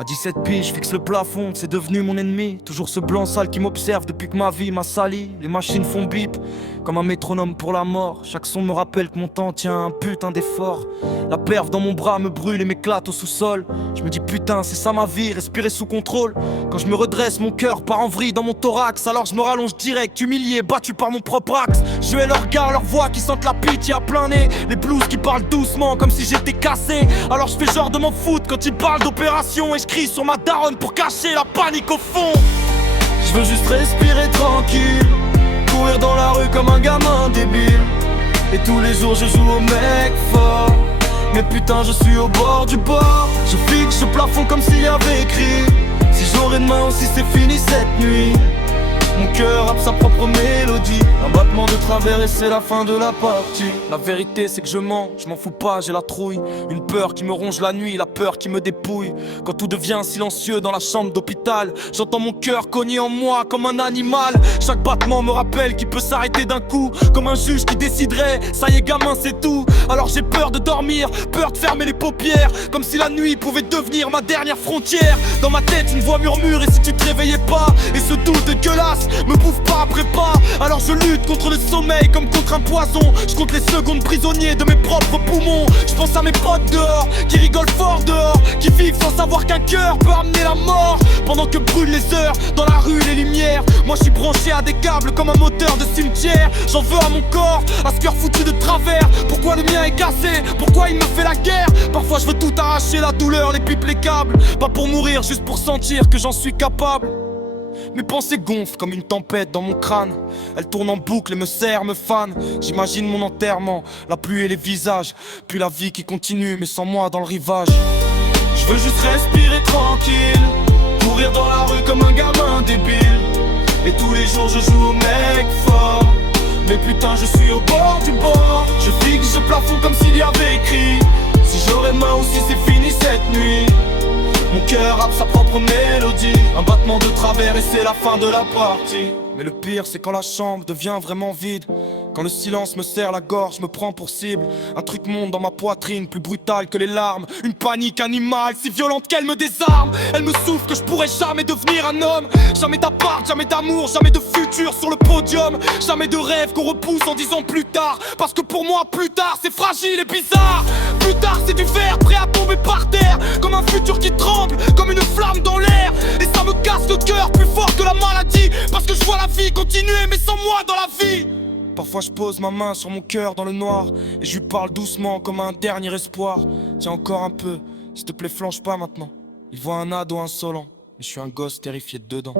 À 17 piges, je fixe le plafond, c'est devenu mon ennemi. Toujours ce blanc sale qui m'observe depuis que ma vie m'a sali. Les machines font bip, comme un métronome pour la mort. Chaque son me rappelle que mon temps tient un putain d'effort. La perve dans mon bras me brûle et m'éclate au sous-sol. Je me dis putain, c'est ça ma vie, respirer sous contrôle. Quand je me redresse, mon cœur part en vrille dans mon thorax. Alors je me rallonge direct, humilié, battu par mon propre axe. Je hais leurs regards, leurs voix qui sentent la pitié à plein nez. Les blues qui parlent doucement comme si j'étais cassé. Alors je fais genre de m'en foutre quand ils parlent d'opération. Et je crie sur ma daronne pour cacher la panique au fond. Je veux juste respirer tranquille, courir dans la rue comme un gamin débile. Et tous les jours je joue au mec fort. Mais putain je suis au bord du bord. Je fixe le plafond comme s'il y avait écrit: si j'aurais demain ou si c'est fini cette nuit. Mon cœur rappe sa propre mélodie. Un battement de travers et c'est la fin de la partie. La vérité c'est que je mens, je m'en fous pas, j'ai la trouille. Une peur qui me ronge la nuit, la peur qui me dépouille. Quand tout devient silencieux dans la chambre d'hôpital, j'entends mon cœur cogner en moi comme un animal. Chaque battement me rappelle qu'il peut s'arrêter d'un coup, comme un juge qui déciderait: ça y est gamin c'est tout. Alors j'ai peur de dormir, peur de fermer les paupières, comme si la nuit pouvait devenir ma dernière frontière. Dans ma tête une voix murmure: et si tu te réveillais pas? Et ce doute dégueulasse me bouffe pas après pas. Alors je lutte contre le sommeil comme contre un poison. Je compte les secondes prisonniers de mes propres poumons. Je pense à mes potes dehors, qui rigolent fort dehors, qui vivent sans savoir qu'un cœur peut amener la mort. Pendant que brûlent les heures, dans la rue les lumières, moi je suis branché à des câbles comme un moteur de cimetière. J'en veux à mon corps, à ce cœur foutu de travers. Pourquoi le mien est cassé? Pourquoi il me fait la guerre? Parfois je veux tout arracher, la douleur, les pipes, les câbles. Pas pour mourir, juste pour sentir que j'en suis capable. Mes pensées gonflent comme une tempête dans mon crâne. Elles tournent en boucle et me serrent, me fanent. J'imagine mon enterrement, la pluie et les visages, puis la vie qui continue mais sans moi dans le rivage. Je veux juste respirer tranquille, courir dans la rue comme un gamin débile. Et tous les jours je joue au mec fort. Mais putain je suis au bord du bord. Je fixe le plafond comme s'il y avait écrit: si j'aurais demain ou si c'est fini cette nuit. Mon cœur rappe sa propre mélodie. Un battement de travers et c'est la fin de la partie. Mais le pire c'est quand la chambre devient vraiment vide, quand le silence me serre la gorge, me prend pour cible. Un truc monte dans ma poitrine, plus brutal que les larmes. Une panique animale, si violente qu'elle me désarme. Elle me souffle que je pourrais jamais devenir un homme. Jamais d'appart, jamais d'amour, jamais de futur sur le podium. Jamais de rêve qu'on repousse en disant plus tard. Parce que pour moi plus tard c'est fragile et bizarre. Plus tard c'est du verre prêt à tomber par terre, comme un futur qui tremble, comme une flamme dans l'air. Et ça me casse le cœur plus fort que la maladie, parce que je vois la vie continuer mais sans moi dans la vie. Parfois je pose ma main sur mon cœur dans le noir et je lui parle doucement comme un dernier espoir. Tiens encore un peu, s'il te plaît flanche pas maintenant. Il voit un ado insolent et je suis un gosse terrifié de dedans.